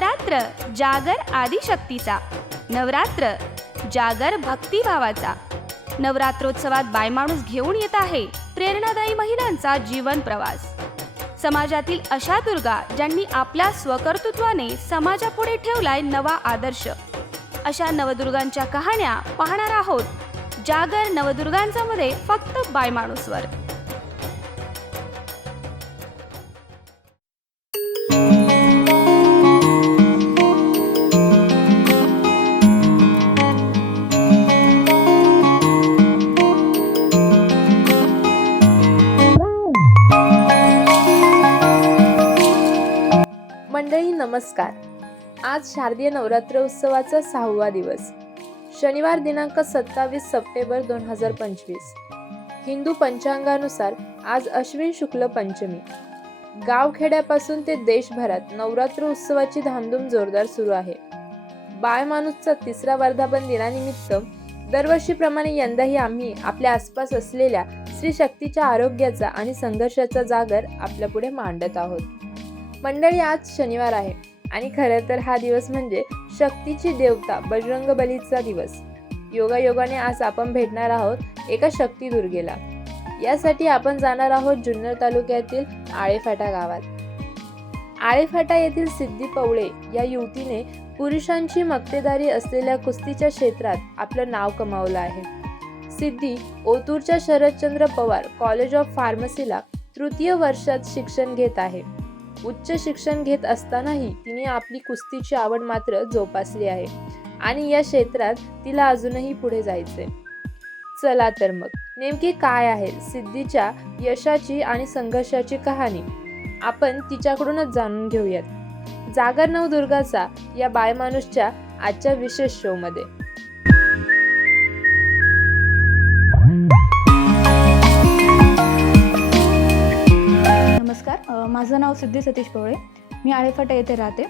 नवरात्र जागर आदिशक्तीचा. नवरात्र जागर भक्तिभावाचा. नवरात्रोत्सवात बायमाणूस घेऊन येत आहे प्रेरणादायी महिलांचा जीवन प्रवास. समाजातील अशा दुर्गा ज्यांनी आपल्या स्वकर्तृत्वाने समाजापुढे ठेवलाय नवा आदर्श. अशा नवदुर्गांच्या कहाण्या पाहणार आहोत जागर नवदुर्गांचा मध्ये फक्त बायमाणूसवर. नमस्कार. आज शारदीय नवरात्र उत्सवाचा सहावा दिवस. शनिवार दिनांक सत्तावीस सप्टेंबर दोन हजार पंचवीस. हिंदू पंचांगानुसार आज अश्विन शुक्ल पंचमी. गावखेड्यापासून ते देशभरात नवरात्र उत्सवाची धामधूम जोरदार सुरू आहे. बाळ माणूसचा तिसरा वर्धापन दिनानिमित्त दरवर्षीप्रमाणे यंदाही आम्ही आपल्या आसपास असलेल्या श्री शक्तीच्या आरोग्याचा आणि संघर्षाचा जागर आपल्यापुढे मांडत आहोत. मंडळी आज शनिवार आहे. आणि खरं तर हा दिवस म्हणजे शक्तीची देवता बजरंग बलीचा दिवस. योगायोगाने आज आपण भेटणार आहोत एका शक्ती दुर्गेला यासाठी आपण जाणार आहोत जुन्नर तालुक्यातील आळेफाटा गावात. आळेफाटा येथील सिद्धी पवळे या युवतीने पुरुषांची मक्तेदारी असलेल्या कुस्तीच्या क्षेत्रात आपलं नाव कमावलं आहे. सिद्धी ओतूरच्या शरदचंद्र पवार कॉलेज ऑफ फार्मसीला तृतीय वर्षात शिक्षण घेत आहे. उच्च शिक्षण घेत असतानाही तिने आपली कुस्तीची आवड मात्र जोपासली आहे. आणि या क्षेत्रात तिला अजूनही पुढे जायचे चला तर मग नेमकी काय आहे सिद्धीच्या यशाची आणि संघर्षाची कहाणी? आपण तिच्याकडूनच जाणून घेऊयात. जागर नवदुर्गाचा या बायमानुसच्या आजच्या विशेष शोमध्ये माझं नाव सिद्धी सतीश पवळे. मी आळेफाटा येथे राहते.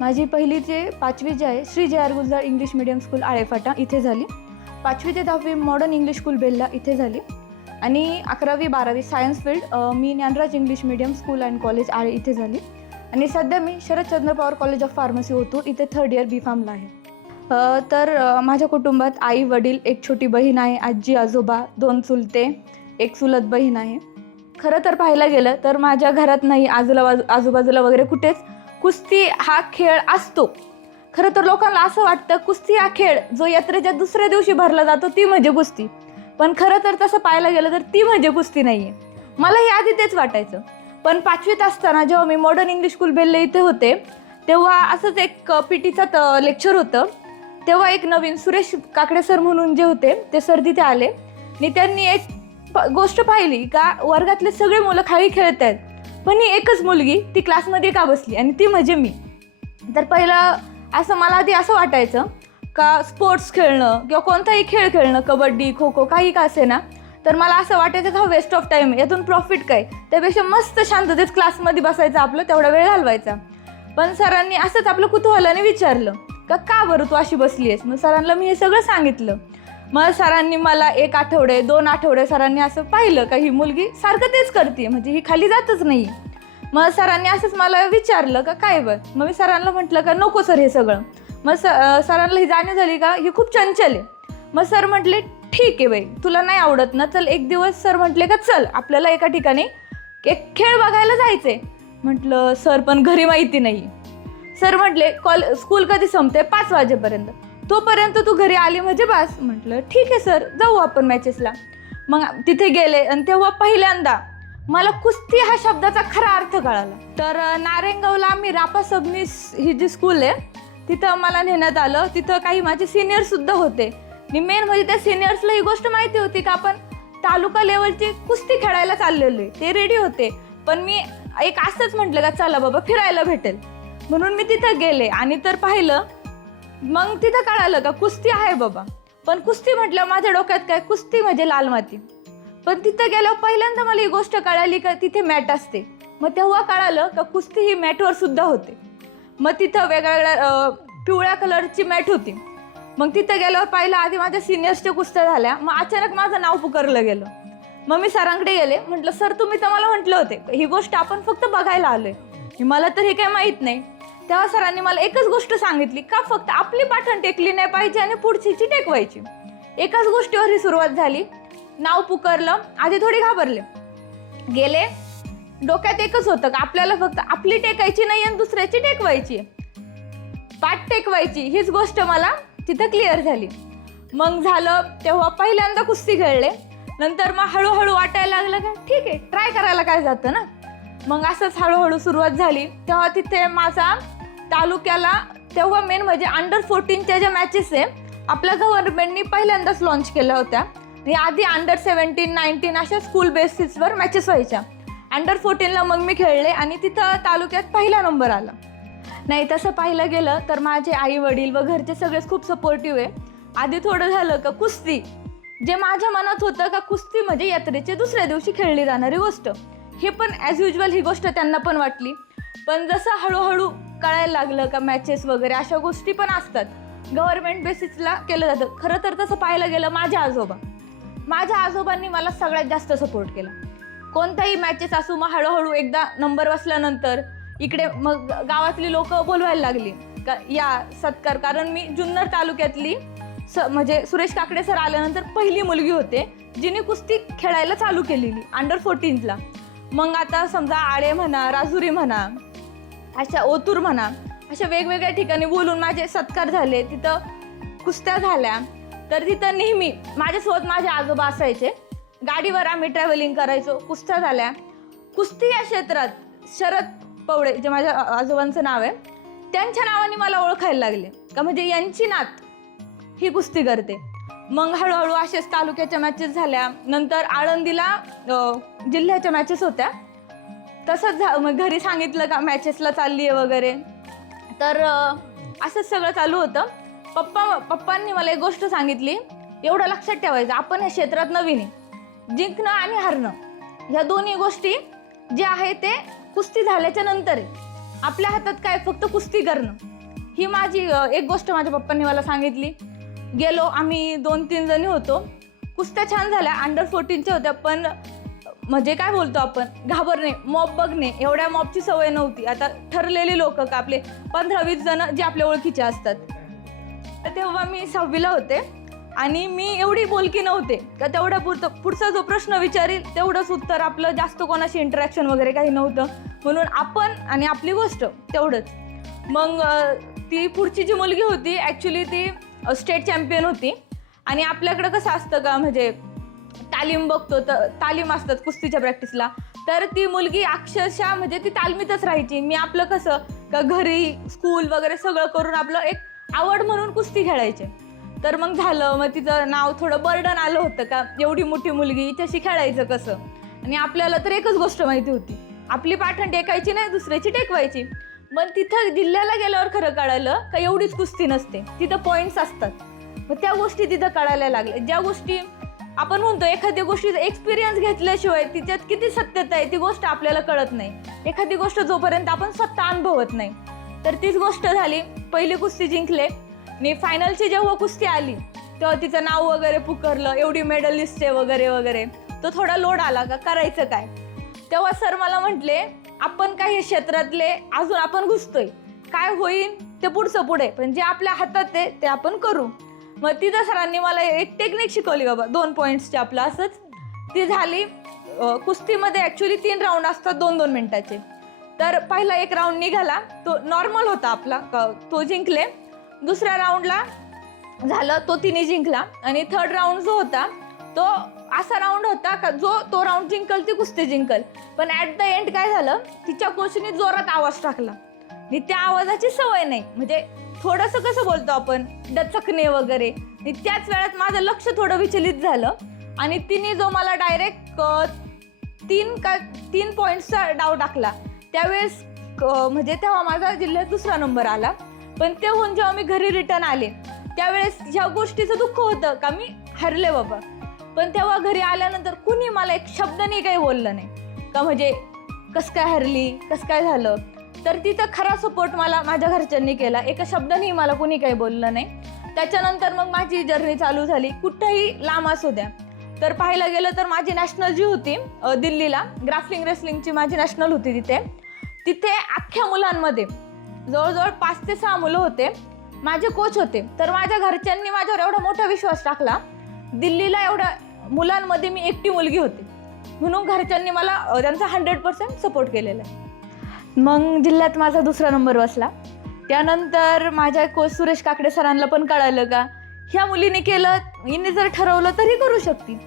माझी पहिली ते पाचवी जी आहे Shri J R Gulzar English medium school Alephata इथे झाली. पाचवी ते दहावी मॉडर्न इंग्लिश स्कूल बेल्ला इथे झाली. आणि अकरावी बारावी science field me Dnyanraj English medium school and college Ale इथे झाली. आणि सध्या मी Sharadchandra Pawar college of pharmacy होतो इथे थर्ड इयर बी फार्मला आहे. तर माझ्या कुटुंबात आई वडील एक छोटी बहीण आहे आजी आजोबा दोन चुलते एक चुलत बहीण आहे. खरं तर पाहायला गेलं तर माझ्या घरात नाही आजूला आजूबाजूला वगैरे कुठेच. कुस्ती हा खेळ असतो. खरं तर लोकांना असं वाटतं कुस्ती हा खेळ जो यात्रेच्या दुसऱ्या दिवशी भरला जातो ती म्हणजे कुस्ती. पण खरं तर तसं पाहायला गेलं तर ती म्हणजे कुस्ती नाही आहे मला हे आधी तेच वाटायचं. पण पाचवीत असताना जेव्हा मी मॉडर्न इंग्लिश स्कूल बेल्ले इथे होते तेव्हा असंच एक पी टीचं लेक्चर होतं. तेव्हा एक नवीन सुरेश काकडे सर म्हणून जे होते ते सर तिथे आले. आणि त्यांनी एक गोष्ट पाहिली का वर्गातले सगळे मुलं खाली खेळत आहेत. पण ही एकच मुलगी ती क्लासमध्ये का बसली? आणि ती म्हणजे मी. तर पहिलं असं मला आधी असं वाटायचं का स्पोर्ट्स खेळणं किंवा कोणताही खेळ खेळणं कबड्डी खो खो काही का असे ना तर मला असं वाटायचं का वेस्ट ऑफ टाईम यातून प्रॉफिट काय? त्यापेक्षा मस्त शांततेत क्लासमध्ये बसायचं आपलं तेवढा वेळ घालवायचा. पण सरांनी असंच आपलं कुतूहलाने विचारलं का का बरं तू अशी बसली आहेस? मग सरांना मी हे सगळं सांगितलं. मग सरांनी मला एक आठवडे दोन आठवडे सरांनी असं पाहिलं का ही मुलगी सारखं तेच करते म्हणजे ही खाली जातच नाही. मग सरांनी असंच मला विचारलं का काय बरं? मग मी सरांना म्हटलं का नको सर हे सगळं. मग स सरांना ही जाणीव झाली का ही खूप चंचल आहे. मग सर म्हटले ठीक आहे बाई तुला नाही आवडत ना चल एक दिवस सर म्हटले का चल आपल्याला एका ठिकाणी एक खेळ बघायला जायचंय. म्हटलं सर पण घरी माहिती नाही. सर म्हटले कॉल स्कूल कधी संपते पाच वाजेपर्यंत. तोपर्यंत तू घरी आली म्हणजे बास. म्हटलं ठीक आहे सर. जाऊ आपण मॅचेसला मग तिथे गेले आणि तेव्हा पहिल्यांदा मला कुस्ती हा शब्दाचा खरा अर्थ कळाला. तर नारेंगावला आम्ही रापा सबनीस ही जी स्कूल आहे तिथं मला नेण्यात आलं. तिथं काही माझे सिनियरसुद्धा होते. आणि मेन म्हणजे त्या सिनियर्सला ही गोष्ट माहिती होती का आपण तालुका लेवलची कुस्ती खेळायला चाललेलो आहे. ते रेडी होते. पण मी एक असंच म्हटलं का चला बाबा फिरायला भेटेल. म्हणून मी तिथं गेले. आणि तर पाहिलं मग तिथं कळालं का कुस्ती आहे बाबा. पण कुस्ती म्हटलं माझ्या डोक्यात काय? कुस्ती म्हणजे लाल माती. पण तिथं गेल्यावर पहिल्यांदा मला ही गोष्ट कळाली का तिथे मॅट असते. मग तेव्हा कळालं का कुस्ती ही मॅटवर सुद्धा होते. मग तिथं वेगवेगळ्या पिवळ्या कलरची मॅट होती. मग तिथं गेल्यावर पाहिलं आधी माझ्या सिनियर्सच्या कुस्त्या झाल्या. मग अचानक माझं नाव पुकारलं गेलं. मग मी सरांकडे गेले. म्हटलं सर तुम्ही तर मला म्हटलं होते. ही गोष्ट आपण फक्त बघायला आलोय. मला तर हे काही माहीत नाही. तेव्हा सरांनी मला एकच गोष्ट सांगितली का फक्त आपली पाठण टेकली नाही पाहिजे आणि पुढचीची टेकवायची. एकाच गोष्टीवर ही सुरुवात झाली. नाव पुकारलं आधी थोडी घाबरले. गेले. डोक्यात एकच होतं का आपल्याला फक्त आपली टेकायची नाही आणि दुसऱ्याची टेकवायची. पाठ टेकवायची हीच गोष्ट मला तिथं क्लिअर झाली. मग झालं तेव्हा पहिल्यांदा कुस्ती खेळले. नंतर मग हळूहळू वाटायला लागलं का ठीक आहे ट्राय करायला काय जातं ना. मग असंच हळूहळू सुरुवात झाली. तेव्हा तिथे माझा तालुक्याला तेव्हा मेन म्हणजे अंडर फोर्टीनच्या ज्या मॅचेस आहे आपल्या गव्हर्नमेंटनी पहिल्यांदाच लॉन्च केल्या होत्या. आणि आधी अंडर सेवन्टीन नाईन्टीन अशा स्कूल बेसिसवर मॅचेस व्हायच्या. अंडर फोर्टीनला मग मी खेळले आणि तिथं तालुक्यात पहिला नंबर आला. नाही तसं पाहिलं गेलं तर माझे आई वडील व घरचे सगळेच खूप सपोर्टिव्ह आहे. आधी थोडं झालं का कुस्ती. जे माझ्या मनात होतं का कुस्ती म्हणजे यात्रेच्या दुसऱ्या दिवशी खेळली जाणारी गोष्ट. हे पण ॲज युजल ही गोष्ट त्यांना पण वाटली. पण जसं हळूहळू कळायला लागलं का मॅचेस वगैरे अशा गोष्टी पण असतात. गव्हर्नमेंट बेसिसला केलं जातं. खरं तर तसं पाहायला गेलं माझ्या आजोबा. माझ्या आजोबांनी मला सगळ्यात जास्त सपोर्ट केला. कोणताही मॅचेस असू मग हळूहळू एकदा नंबर बसल्यानंतर इकडे मग गावातली लोक बोलवायला लागली का या सत्कार कारण मी जुन्नर तालुक्यातली स म्हणजे सुरेश काकडे सर आल्यानंतर पहिली मुलगी होते जिने कुस्ती खेळायला चालू केलेली अंडर फोर्टीनला मग आता समजा आळे म्हणा राजुरी म्हणा अशा ओतूर म्हणा अशा वेगवेगळ्या ठिकाणी बोलून माझे सत्कार झाले. तिथं कुस्त्या झाल्या. तर तिथं नेहमी माझ्यासोबत माझे आजोबा असायचे. गाडीवर आम्ही ट्रॅव्हलिंग करायचो. कुस्त्या झाल्या. कुस्ती या क्षेत्रात शरद पवळे जे माझ्या आजोबांचं नाव आहे त्यांच्या नावाने मला ओळखायला लागले. का म्हणजे यांची नात ही कुस्ती करते. मग हळूहळू असेच तालुक्याच्या मॅचेस झाल्या. नंतर आळंदीला जिल्ह्याच्या मॅचेस होत्या. तसंच झा मग घरी सांगितलं का मॅचेसला चालली आहे वगैरे. तर असंच सगळं चालू होतं. पप्पा पप्पांनी मला एक गोष्ट सांगितली. एवढं लक्षात ठेवायचं आपण या क्षेत्रात नवीन आहे. जिंकणं आणि हारणं ह्या दोन्ही गोष्टी जे आहे ते कुस्ती झाल्याच्यानंतर आहे आपल्या हातात काय फक्त कुस्ती करणं. ही माझी एक गोष्ट माझ्या पप्पांनी मला सांगितली. गेलो आम्ही दोन तीन जणी होतो. कुस्त्या छान झाल्या अंडर फोर्टीनच्या होत्या पण म्हणजे काय बोलतो आपण? घाबरणे मॉब बघणे एवढ्या मॉबची सवय नव्हती. आता ठरलेले लोक का आपले पंधरा वीस जण जे आपल्या ओळखीचे असतात. तर तेव्हा मी सहावीला होते आणि मी एवढी बोलकी नव्हते. का तेवढ्या पुरतं पुढचा जो प्रश्न विचारेल तेवढंच उत्तर आपलं जास्त कोणाशी इंटरॅक्शन वगैरे काही नव्हतं. म्हणून आपण आणि आपली गोष्ट तेवढंच. मग ती पुढची जी मुलगी होती ॲक्च्युली ती स्टेट चॅम्पियन होती. आणि आपल्याकडं कसं असतं का म्हणजे तालीम बघतो तर तालीम असतात कुस्तीच्या प्रॅक्टिसला तर ती मुलगी अक्षरशः म्हणजे ती तालमीतच राहायची. मी आपलं कसं का घरी स्कूल वगैरे सगळं करून आपलं एक आवड म्हणून कुस्ती खेळायचे. तर मग झालं मग तिचं नाव थोडं बर्डन आलं होतं का एवढी मोठी मुलगी हिच्याशी खेळायचं कसं? आणि आपल्याला तर एकच गोष्ट माहिती होती. आपली पाठण टेकायची नाही दुसऱ्याची टेकवायची. मग तिथं जिल्ह्याला गेल्यावर खरं कळालं का एवढीच कुस्ती नसते. तिथं पॉईंट्स असतात. मग त्या गोष्टी तिथं कळायला लागल्या. ज्या गोष्टी आपण म्हणतो एखाद्या गोष्टीचा एक्सपिरियन्स घेतल्याशिवाय तिच्यात किती सत्यता आहे ती गोष्ट आपल्याला कळत नाही. एखादी गोष्ट जोपर्यंत आपण स्वतः अनुभवत नाही. तर तीच गोष्ट झाली पहिली कुस्ती जिंकले. आणि फायनलची जेव्हा कुस्ती आली तेव्हा तिचं नाव वगैरे पुकारलं एवढी मेडलिस्ट आहे वगैरे वगैरे. तो थोडा लोड आला का करायचं काय? तेव्हा सर मला म्हटले आपण काही क्षेत्रातले अजून आपण घुसतोय. काय होईल ते पुढचं पुढे पण जे आपल्या हातात आहे ते आपण करू. मग तिथं सरांनी मला एक टेक्निक शिकवली बाबा दोन पॉईंट्सची आपलं असंच. ती झाली कुस्तीमध्ये ॲक्च्युली तीन राऊंड असतात दोन दोन मिनटाचे. तर पहिला एक राऊंड निघाला तो नॉर्मल होता आपला तो जिंकले. दुसऱ्या राऊंडला झालं तो तिने जिंकला. आणि थर्ड राऊंड जो होता तो असा राऊंड होता का जो तो राऊंड जिंकल ती कुस्ती जिंकल. पण ॲट द एंड काय झालं तिच्या कोचने जोरात आवाज टाकला. आणि त्या आवाजाची सवय नाही. म्हणजे थोडंसं कसं बोलतो आपण? डचकणे वगैरे. त्याच वेळात माझं लक्ष थोडं विचलित झालं. आणि तिने जो मला डायरेक्ट तीन का तीन पॉईंट्सचा डाव टाकला. त्यावेळेस म्हणजे तेव्हा माझा जिल्ह्यात दुसरा नंबर आला. पण ते होऊन जेव्हा मी घरी रिटर्न आले त्यावेळेस ह्या गोष्टीचं दुःख होतं का मी हरले बाबा. पण तेव्हा घरी आल्यानंतर कुणी मला एक शब्दाने काही बोललं नाही. का म्हणजे कसं काय हरली? कसं काय झालं? तर तिथं खरा सपोर्ट मला माझ्या घरच्यांनी केला. एका शब्दानेही मला कुणी काही बोललं नाही. त्याच्यानंतर मग माझी जर्नी चालू झाली. कुठंही लांब असू द्या. तर पाहायला गेलं तर माझी नॅशनल जी होती दिल्लीला ग्राफलिंग रेसलिंगची माझी नॅशनल होती तिथे. तिथे अख्ख्या मुलांमध्ये जवळजवळ पाच ते सहा मुलं होते. माझे कोच होते. तर माझ्या घरच्यांनी माझ्यावर एवढा मोठा विश्वास टाकला. दिल्लीला एवढ्या मुलांमध्ये मी एकटी मुलगी होते. म्हणून घरच्यांनी मला त्यांचा हंड्रेड पर्सेंट सपोर्ट केलेला आहे. मग जिल्ह्यात माझा दुसरा नंबर बसला. त्यानंतर माझ्या कोच सुरेश काकडे सरांना पण कळालं का ह्या मुलीने केलं हिने जर ठरवलं तरी करू शकते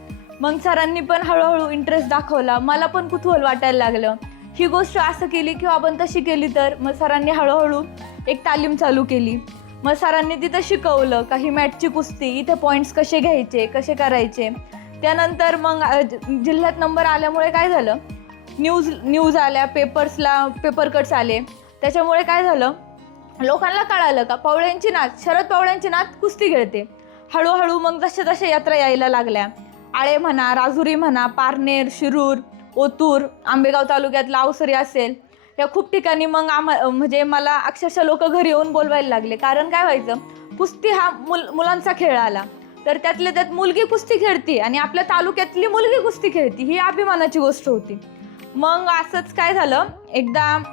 मग सरांनी पण हळूहळू इंटरेस्ट दाखवला मला पण कुतूहल वाटायला लागलं. ही गोष्ट असं केली किंवा आपण तशी केली तर मग सरांनी हळूहळू एक तालीम चालू केली. मग सरांनी तिथं शिकवलं काही मॅटची कुस्ती इथे पॉईंट्स कसे घ्यायचे कसे करायचे. त्यानंतर मग जिल्ह्यात नंबर आल्यामुळे काय झालं न्यूज न्यूज आल्या पेपर्सला पेपर कट्स आले. त्याच्यामुळे काय झालं? लोकांना कळालं का पवळ्यांची नात शरद पवळ्यांची नात कुस्ती खेळते. हळूहळू मग जशा जशा यात्रा यायला लागल्या. आळे म्हणा राजुरी म्हणा पारनेर शिरूर ओतूर आंबेगाव तालुक्यातला अवसरी असेल. या खूप ठिकाणी मग आम्हा म्हणजे मला अक्षरशः लोक घरी येऊन बोलवायला लागले. कारण काय व्हायचं? कुस्ती हा मुल मुलांचा खेळ आला. तर त्यातल्या त्यात मुलगी कुस्ती खेळती आणि आपल्या तालुक्यातली मुलगी कुस्ती खेळती. ही अभिमानाची गोष्ट होती. मग असंच काय झालं? एकदा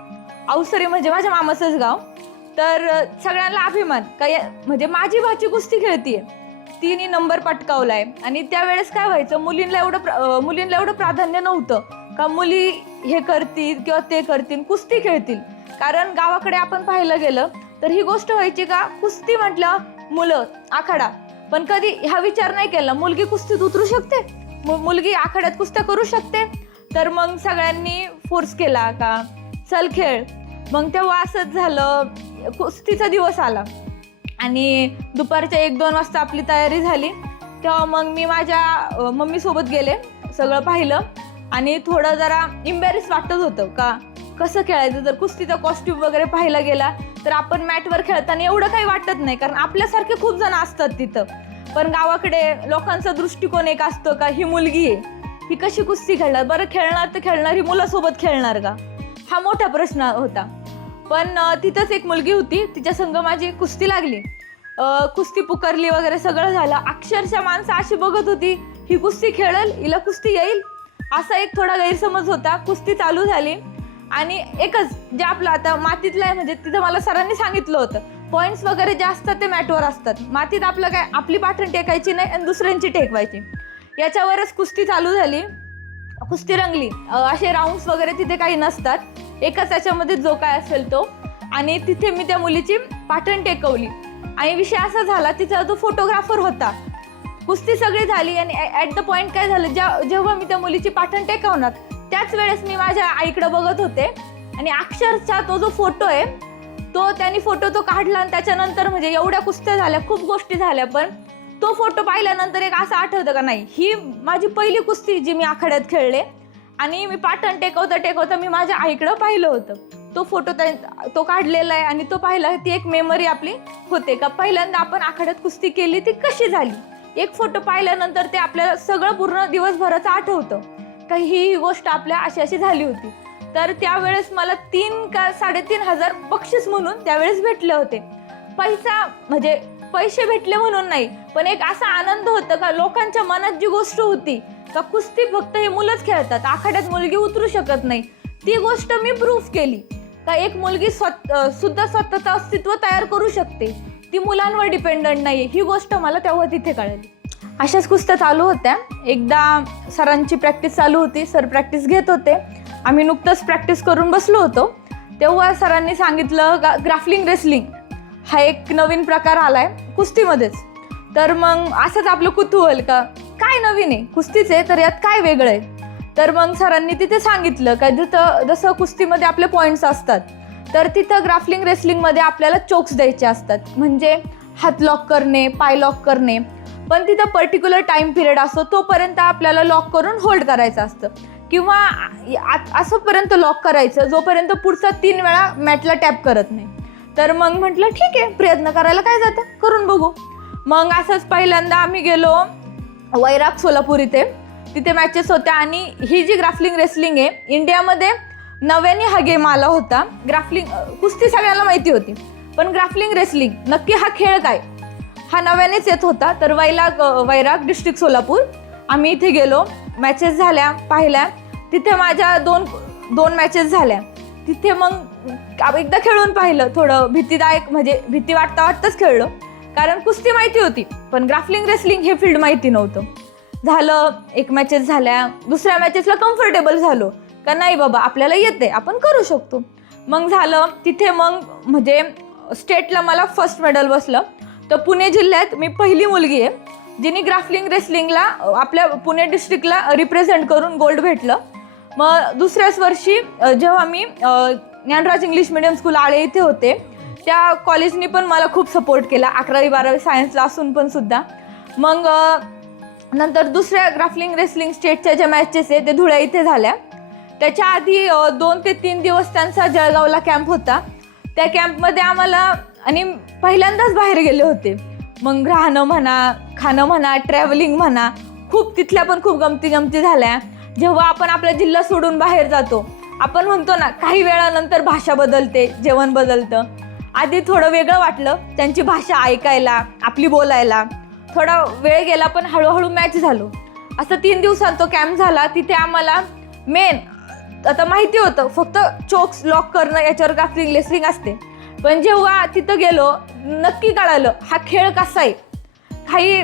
अवसरी म्हणजे माझ्या मामाचंच गाव. तर सगळ्यांना अभिमान. काय म्हणजे माझी भाची कुस्ती खेळतीये. तिने नंबर पटकावलाय. आणि त्यावेळेस काय व्हायचं मुलींना एवढं प्र- मुलींना एवढं प्राधान्य नव्हतं का मुली हे करतील किंवा ते करतील कुस्ती खेळतील. कारण गावाकडे आपण पाहायला गेलं तर ही गोष्ट व्हायची का कुस्ती म्हटलं मुलं आखाडा. पण कधी हा विचार नाही केला मुलगी कुस्तीत उतरू शकते? मु- मुलगी आखाड्यात कुस्त्या करू शकते? तर मग सगळ्यांनी फोर्स केला का? चल खेळ. मग तेव्हा असंच झालं. कुस्तीचा दिवस आला. आणि दुपारच्या एक दोन वाजता आपली तयारी झाली. तेव्हा मग मी माझ्या मम्मीसोबत गेले. सगळं पाहिलं. आणि थोडं जरा इम्बॅरेस वाटत होतं का? कसं खेळायचं? जर कुस्तीचा कॉस्ट्यूम वगैरे पाहायला गेला तर आपण मॅटवर खेळताना एवढं काही वाटत नाही. कारण आपल्यासारखे खूप जण असतात तिथं. पण गावाकडे लोकांचा दृष्टिकोन एक असतो का? ही मुलगी आहे. ही कशी कुस्ती खेळणार? बरं खेळणार तर खेळणार ही मुलासोबत खेळणार का? हा मोठा प्रश्न होता. पण तिथंच एक मुलगी होती तिच्या संग माझी कुस्ती लागली. कुस्ती पुकारली वगैरे सगळं झालं. अक्षरशः माणसं अशी बघत होती ही कुस्ती खेळेल हिला कुस्ती येईल असा एक थोडा गैरसमज होता. कुस्ती चालू झाली आणि एकच जे आपलं आता मातीतलं आहे म्हणजे तिथं मला सरांनी सांगितलं होतं पॉईंट्स वगैरे जे असतात ते मॅटवर असतात. मातीत आपलं काय आपली पाठण टेकायची नाही आणि दुसऱ्यांची टेकवायची. याच्यावरच कुस्ती चालू झाली. कुस्ती रंगली. असे राऊंड्स वगैरे तिथे काही नसतात. एकाच त्याच्यामध्ये जो काय असेल तो. आणि तिथे मी त्या मुलीची पाठण टेकवली. आणि विषय असा झाला तिचा जो फोटोग्राफर होता कुस्ती सगळी झाली आणि ॲट द पॉईंट काय झालं ज्या जेव्हा मी त्या मुलीची पाठण टेकवणार त्याच वेळेस मी माझ्या आईकडं बघत होते. आणि अक्षरशः तो जो फोटो आहे तो त्यांनी फोटो तो काढला आणि त्याच्यानंतर म्हणजे एवढ्या कुस्त्या झाल्या खूप गोष्टी झाल्या. पण तो फोटो पाहिल्यानंतर एक असं आठवतं का नाही? ही माझी पहिली कुस्ती जी मी आखाड्यात खेळले आणि मी पाटण टेकवता टेकवता मी माझ्या आईकडं पाहिलं होतं. तो फोटो त्या तो काढलेला आहे आणि तो पाहिला ती एक मेमरी आपली होते का? पहिल्यांदा आपण आखाड्यात कुस्ती केली ती कशी झाली? एक फोटो पाहिल्यानंतर ते आपल्याला सगळं पूर्ण दिवसभराचं आठवतं का ही गोष्ट आपल्या अशी अशी झाली होती. तर त्यावेळेस मला तीन का साडेतीन हजार बक्षीस म्हणून त्यावेळेस भेटले होते. पैसा म्हणजे पैसे भेटले म्हणून नाही पण एक असा आनंद होता का लोकांच्या मनात जी गोष्ट होती का कुस्ती फक्त हे मुलंच खेळतात आखाड्यात मुलगी उतरू शकत नाही ती गोष्ट मी प्रूफ केली. का एक मुलगी स्वत सुद्धा स्वतःचं अस्तित्व तयार करू शकते ती मुलांवर डिपेंडंट नाही ही गोष्ट मला तेव्हा तिथे कळली. अशाच कुस्त्या चालू होत्या. एकदा सरांची प्रॅक्टिस चालू होती सर प्रॅक्टिस घेत होते. आम्ही नुकतंच प्रॅक्टिस करून बसलो होतो. तेव्हा सरांनी सांगितलं ग्राफलिंग रेसलिंग हा एक नवीन प्रकार आलाय कुस्तीमध्येच. तर मग असंच आपलं कुतूहल का? काय नवीन आहे? कुस्तीच आहे तर यात काय वेगळं आहे? तर मग सरांनी तिथे सांगितलं का जिथं जसं कुस्तीमध्ये आपले पॉईंट्स असतात तर तिथं ग्राफलिंग रेसलिंगमध्ये आपल्याला चोक्स द्यायचे असतात. म्हणजे हात लॉक करणे पाय लॉक करणे. पण तिथं पर्टिक्युलर टाईम पिरियड असतो तोपर्यंत आपल्याला लॉक करून होल्ड करायचं असतं. किंवा असंपर्यंत लॉक करायचं जोपर्यंत पुढचा तीन वेळा मॅटला टॅप करत नाही. तर मग म्हटलं ठीक आहे प्रयत्न करायला काय जातं? करून बघू. मग असंच पहिल्यांदा आम्ही गेलो वैराग सोलापूर इथे. तिथे मॅचेस होत्या आणि ही जी ग्राफलिंग रेसलिंग आहे इंडियामध्ये नव्याने हा गेम आला होता. ग्राफलिंग कुस्ती सगळ्याला माहिती होती. पण ग्राफलिंग रेसलिंग नक्की हा खेळ काय? हा नव्यानेच येत होता. तर वैराग वैराग डिस्ट्रिक्ट सोलापूर. आम्ही इथे गेलो. मॅचेस झाल्या पाहिल्या. तिथे माझ्या दोन दोन मॅचेस झाल्या. तिथे मग एकदा खेळून पाहिलं थोडं भीतीदायक म्हणजे भीती वाटता वाटतंच खेळलो. कारण कुस्ती माहिती होती पण ग्राफलिंग रेसलिंग हे फील्ड माहिती नव्हतं. झालं एक मॅचेस झाल्या दुसऱ्या मॅचेसला कम्फर्टेबल झालो. का नाही बाबा आपल्याला येते आपण करू शकतो. मग झालं तिथे मग म्हणजे स्टेटला मला फर्स्ट मेडल बसलं. तर पुणे जिल्ह्यात मी पहिली मुलगी आहे जिने ग्राफलिंग रेसलिंगला आपल्या पुणे डिस्ट्रिक्टला रिप्रेझेंट करून गोल्ड भेटलं. मग दुसऱ्याच वर्षी जेव्हा मी Dnyanraj English medium school Ale इथे होते त्या कॉलेजनी पण मला खूप सपोर्ट केला. अकरावी बारावी सायन्सला असून पण सुद्धा. मग नंतर दुसऱ्या ग्राफलिंग रेसलिंग स्टेटच्या ज्या मॅचेस आहे ते धुळ्या इथे झाल्या. त्याच्या आधी दोन ते तीन दिवस त्यांचा जळगावला कॅम्प होता. त्या कॅम्पमध्ये आम्हाला आणि पहिल्यांदाच बाहेर गेले होते. मग राहणं म्हणा खाणं म्हणा ट्रॅव्हलिंग म्हणा खूप तिथल्या पण खूप गमती गमती झाल्या. जेव्हा आपण आपला जिल्हा सोडून बाहेर जातो आपण म्हणतो ना काही वेळानंतर भाषा बदलते जेवण बदलतं. आधी थोडं वेगळं वाटलं त्यांची भाषा ऐकायला आपली बोलायला. थोडा वेळ गेला पण हळूहळू मॅच झालो. असं तीन दिवसात तो कॅम्प झाला तिथे आम्हाला मेन आता माहिती होतं फक्त चोक्स लॉक करणं याच्यावर ग्राफलिंग लेसलिंग असते. पण जेव्हा तिथं गेलो नक्की कळालं हा खेळ कसा आहे? काही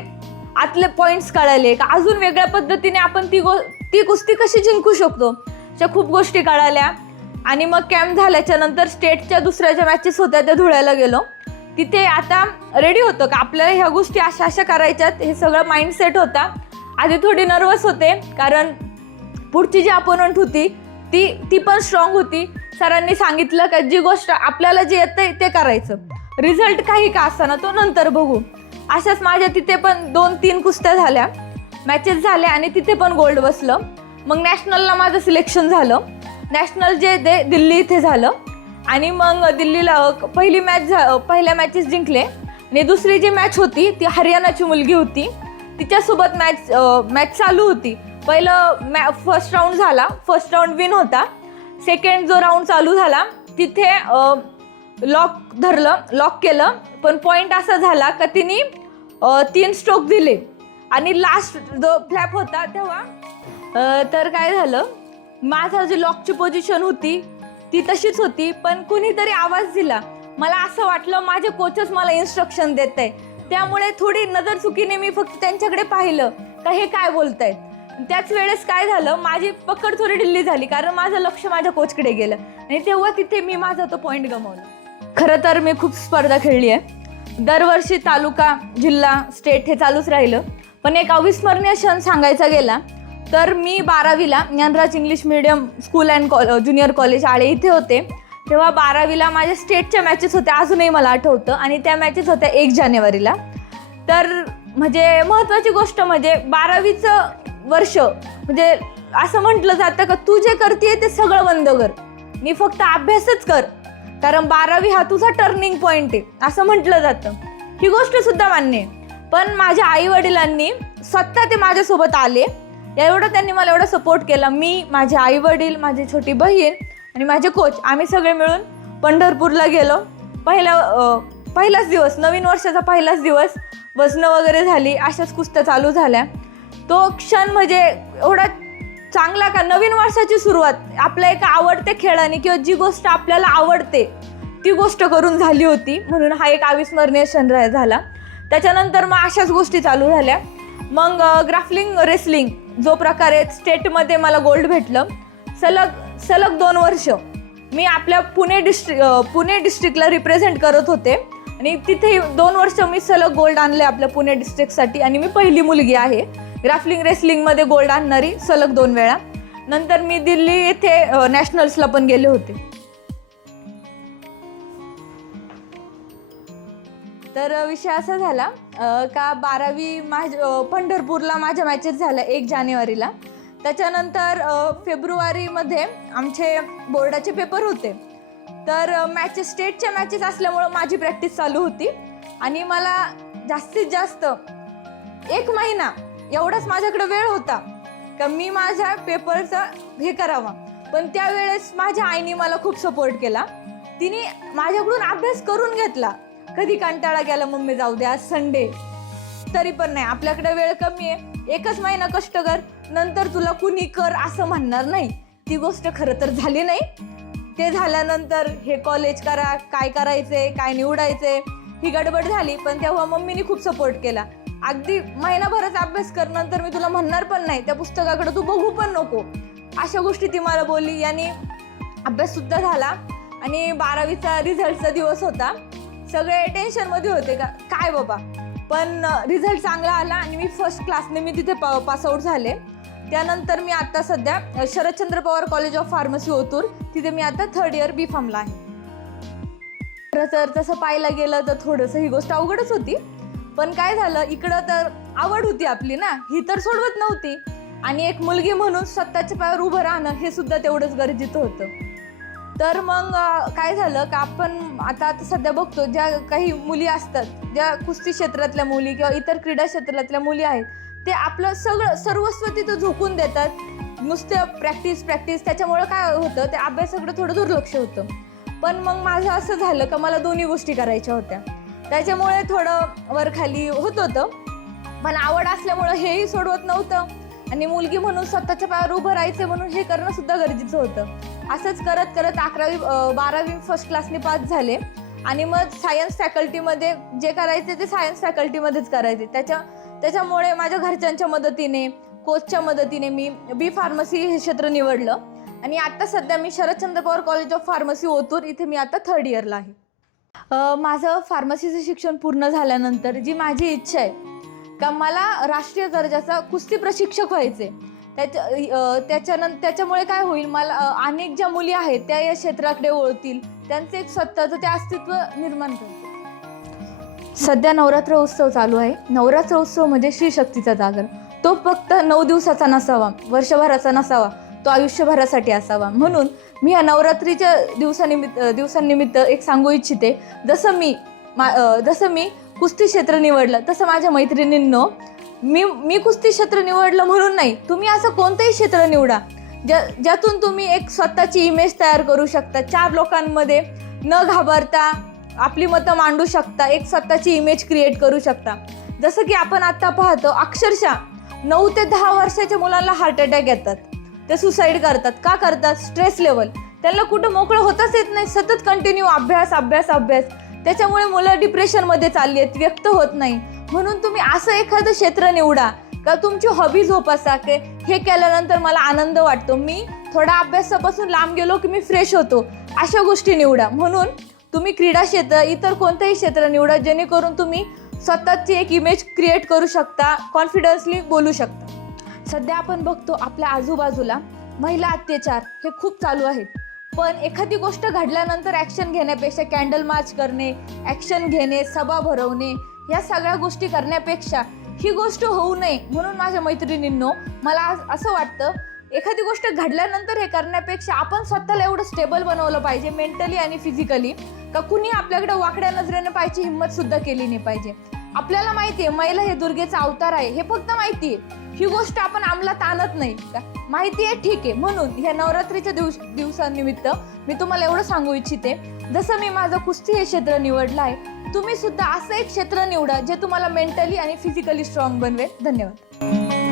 आतले पॉईंट्स कळाले का? अजून वेगळ्या पद्धतीने आपण ती गो ती कुस्ती कशी जिंकू शकतो? अशा खूप गोष्टी कळाल्या. आणि मग कॅम्प झाल्याच्यानंतर स्टेटच्या दुसऱ्या ज्या मॅचेस होत्या त्या धुळ्याला गेलो. तिथे आता रेडी होतं का? आपल्याला ह्या गोष्टी अशा अशा करायच्यात हे सगळं माइंडसेट होता. आधी थोडी नर्वस होते कारण पुढची जी अपोनंट होती ती ती पण स्ट्रॉंग होती. सरांनी सांगितलं का जी गोष्ट आपल्याला जे येतं ते करायचं. रिझल्ट काही का असताना तो नंतर बघू. अशाच माझ्या तिथे पण दोन तीन कुस्त्या झाल्या. मॅचेस झाल्या आणि तिथे पण गोल्ड बसलं. मग नॅशनलला माझं सिलेक्शन झालं. नॅशनल जे ते दिल्ली इथे झालं. आणि मग दिल्लीला पहिली मॅच झा पहिल्या मॅचेस जिंकले. आणि दुसरी जी मॅच होती ती हरियाणाची मुलगी होती. तिच्यासोबत मॅच मॅच चालू होती. पहिलं मॅ फर्स्ट राऊंड झाला. फर्स्ट राऊंड विन होता. सेकंड जो राऊंड चालू झाला तिथे लॉक धरलं लॉक केलं. पण पॉईंट असा झाला का तिने तीन स्ट्रोक दिले. आणि लास्ट जो फ्लॅप होता तेव्हा तर काय झालं? माझा जी लॉकची पोझिशन होती ती तशीच होती पण कुणीतरी आवाज दिला. मला असं वाटलं माझे कोचच मला इन्स्ट्रक्शन देत आहे त्यामुळे थोडी नजर चुकीने मी फक्त त्यांच्याकडे पाहिलं. का हे काय बोलत आहेत त्याच वेळेस काय झालं माझी पकड थोडी ढिल्ली झाली कारण माझं लक्ष माझ्या कोचकडे गेलं. आणि तेव्हा तिथे मी माझा तो पॉईंट गमावला. खरं तर मी खूप स्पर्धा खेळली आहे दरवर्षी तालुका जिल्हा स्टेट हे चालूच राहिलं. पण एक अविस्मरणीय क्षण सांगायचा गेला तर मी बारावीला Dnyanraj English medium school and call junior college Ale इथे होते. तेव्हा बारावीला माझ्या स्टेटच्या मॅचेस होत्या अजूनही मला आठवतं. आणि त्या मॅचेस होत्या एक जानेवारीला. तर म्हणजे महत्त्वाची गोष्ट म्हणजे बारावीचं वर्ष म्हणजे असं म्हटलं जातं का तू जे करते ते सगळं बंद कर. मी फक्त अभ्यासच कर. कारण बारावी हा तुझा टर्निंग पॉईंट आहे असं म्हटलं जातं. ही गोष्ट सुद्धा मान्य आहे. पण माझ्या आई वडिलांनी स्वतः ते माझ्यासोबत आले. एवढं त्यांनी मला एवढा सपोर्ट केला. मी माझे आई वडील माझी छोटी बहीण आणि माझे कोच आम्ही सगळे मिळून पंढरपूरला गेलो. पहिला पहिलाच दिवस नवीन वर्षाचा पहिलाच दिवस वजनं वगैरे झाली अशाच कुस्त्या चालू झाल्या. तो क्षण म्हणजे एवढा चांगला का नवीन वर्षाची सुरुवात. आपल्या एका आवडत्या खेळाने किंवा जी गोष्ट आपल्याला आवडते ती गोष्ट करून झाली होती. म्हणून हा एक अविस्मरणीय क्षण झाला. त्याच्यानंतर मग अशाच गोष्टी चालू झाल्या. मग ग्राफलिंग रेसलिंग जो प्रकार आहे स्टेटमध्ये मला गोल्ड भेटलं. सलग सलग दोन वर्ष मी आपल्या पुणे डिस्ट्रिक पुणे डिस्ट्रिक्टला रिप्रेझेंट करत होते. आणि तिथे दोन वर्ष मी सलग गोल्ड आणले आपल्या पुणे डिस्ट्रिक्टसाठी. आणि मी पहिली मुलगी आहे. ग्राफलिंग रेसलिंगमध्ये गोल्ड आणणारी सलग दोन वेळा. नंतर मी दिल्ली येथे नॅशनल्सला पण गेले होते. तर विषय असा झाला का बारावी माझ पंढरपूरला माझ्या मॅचेस झाल्या एक जानेवारीला. त्याच्यानंतर फेब्रुवारीमध्ये आमचे बोर्डाचे पेपर होते. तर मॅचेस स्टेटच्या मॅचेस असल्यामुळं माझी प्रॅक्टिस चालू होती. आणि मला जास्तीत जास्त एक महिना एवढाच माझ्याकडे वेळ होता का मी माझ्या पेपरचा हे करावा. पण त्यावेळेस माझ्या आईने मला खूप सपोर्ट केला. तिने माझ्याकडून अभ्यास करून घेतला. कधी कंटाळा गेला मम्मी जाऊ द्या आज संडे तरी पण नाही आपल्याकडे वेळ कमी आहे. एकच महिना कष्ट कर नंतर तुला कुणी कर असं म्हणणार नाही. ती गोष्ट खरं तर झाली नाही. ते झाल्यानंतर हे कॉलेज करा काय करायचे काय निवडायचे ही गडबड झाली. पण तेव्हा मम्मीने खूप सपोर्ट केला. अगदी महिनाभरच अभ्यास कर नंतर मी तुला म्हणणार पण नाही. त्या पुस्तकाकडे तू बघू पण नको. अशा गोष्टी ती मला बोलली. यांनी अभ्यास सुद्धा झाला. आणि बारावीचा रिझल्टचा दिवस होता. सगळे टेन्शनमध्ये होते का? काय बाबा? पण रिझल्ट चांगला आला आणि मी फर्स्ट क्लासने मी तिथे प पासआउट झाले. त्यानंतर मी आता सध्या Sharadchandra Pawar college of pharmacy Otur. तिथे मी आता थर्ड इयर बी फार्मला आहे. खरं तर तसं पाहायला गेलं तर थोडंसं ही गोष्ट अवघडच होती. पण काय झालं इकडं तर आवड होती आपली ना? ही तर सोडवत नव्हती. आणि एक मुलगी म्हणून स्वतःच्या पायावर उभं राहणं हे सुद्धा तेवढंच गरजेचं होतं. तर मग काय झालं का आपण आता आता सध्या बघतो ज्या काही मुली असतात ज्या कुस्ती क्षेत्रातल्या मुली किंवा इतर क्रीडा क्षेत्रातल्या मुली आहेत ते आपलं सगळं सर्वस्व तिथं झोकून देतात. नुसतं प्रॅक्टिस प्रॅक्टिस त्याच्यामुळं काय होतं ते अभ्यासाकडे थोडं दुर्लक्ष होतं. पण मग माझं असं झालं का मला दोन्ही गोष्टी करायच्या होत्या. त्याच्यामुळे थोडं वरखाली होत होतं. पण आवड असल्यामुळं हेही सोडवत नव्हतं. आणि मुलगी म्हणून स्वतःच्या पायावर उभं राहायचं म्हणून हे करणं सुद्धा गरजेचं होतं. असंच करत करत अकरावी बारावी फर्स्ट क्लासने पास झाले. आणि मग सायन्स फॅकल्टीमध्ये जे करायचे ते सायन्स फॅकल्टीमध्येच करायचे. त्याच्या त्याच्यामुळे माझ्या घरच्यांच्या मदतीने कोचच्या मदतीने मी बी फार्मसी हे क्षेत्र निवडलं. आणि आता सध्या मी Sharadchandra Pawar college of pharmacy Otur. इथे मी आता थर्ड इयरला आहे. माझं फार्मसीचं शिक्षण पूर्ण झाल्यानंतर जी माझी इच्छा आहे का मला राष्ट्रीय दर्जाचा कुस्ती प्रशिक्षक व्हायचे त्याच्या त्याच्यानंतर त्याच्यामुळे काय होईल मला अनेक ज्या मुली आहेत त्या या क्षेत्राकडे ओळतील त्यांचं एक स्वतःचं ते अस्तित्व निर्माण करते सध्या नवरात्र उत्सव चालू आहे. नवरात्र उत्सव म्हणजे श्री शक्तीचा जागर. तो फक्त नऊ दिवसाचा नसावा वर्षभराचा नसावा तो आयुष्यभरासाठी असावा. म्हणून मी या नवरात्रीच्या दिवसानिमित्त दिवसांनिमित्त एक सांगू इच्छिते. जसं मी मा जसं मी कुस्ती क्षेत्र निवडलं. तसं माझ्या मैत्रिणींनो मी मी कुस्ती क्षेत्र निवडलं म्हणून नाही तुम्ही असं कोणतंही क्षेत्र निवडा. ज्या ज्यातून तुम्ही एक स्वतःची इमेज तयार करू शकता. चार लोकांमध्ये न घाबरता आपली मतं मांडू शकता एक स्वतःची इमेज क्रिएट करू शकता. जसं की आपण आत्ता पाहतो अक्षरशः नऊ ते दहा वर्षाच्या मुलांना हार्ट अटॅक येतात. ते सुसाईड करतात. का करतात? स्ट्रेस लेवल त्यांना कुठं मोकळं होताच येत नाही. सतत कंटिन्यू अभ्यास अभ्यास अभ्यास. त्याच्यामुळे मुलं डिप्रेशनमध्ये चालली आहेत व्यक्त होत नाही. म्हणून तुम्ही असं एखादं क्षेत्र निवडा. का तुमची हॉबी जोपासा के हे केल्यानंतर मला आनंद वाटतो. मी थोडा अभ्यासापासून लांब गेलो की मी फ्रेश होतो. अशा गोष्टी निवडा. म्हणून तुम्ही क्रीडा क्षेत्र इतर कोणतंही क्षेत्र निवडा जेणेकरून तुम्ही स्वतःची एक इमेज क्रिएट करू शकता कॉन्फिडन्सली बोलू शकता. सध्या आपण बघतो आपल्या आजूबाजूला महिला अत्याचार हे खूप चालू आहेत. पण एखादी गोष्ट घडल्यानंतर ॲक्शन घेण्यापेक्षा कॅन्डल मार्च करणे ॲक्शन घेणे सभा भरवणे या सगळ्या गोष्टी करण्यापेक्षा ही गोष्ट होऊ नये म्हणून माझ्या मैत्रिणींनो मला आज असं वाटतं एखादी गोष्ट घडल्यानंतर हे करण्यापेक्षा आपण स्वतःला एवढं स्टेबल बनवलं पाहिजे मेंटली आणि फिजिकली का कुणी आपल्याकडे वाकड्या नजरेने पाहायची हिंमत सुद्धा केली नाही पाहिजे. आपल्याला माहिती आहे महिला हे दुर्गेचा अवतार आहे. हे फक्त माहिती आहे ही गोष्ट आपण अंमलात आणत नाही. माहिती आहे ठीक. आहे म्हणून ह्या नवरात्रीच्या दिवस दिवसानिमित्त मी तुम्हाला एवढं सांगू इच्छिते. जसं मी माझं कुस्ती हे क्षेत्र निवडलं आहे तुम्ही सुद्धा असं एक क्षेत्र निवडा जे तुम्हाला मेंटली आणि फिजिकली स्ट्रॉंग बनवेल. धन्यवाद.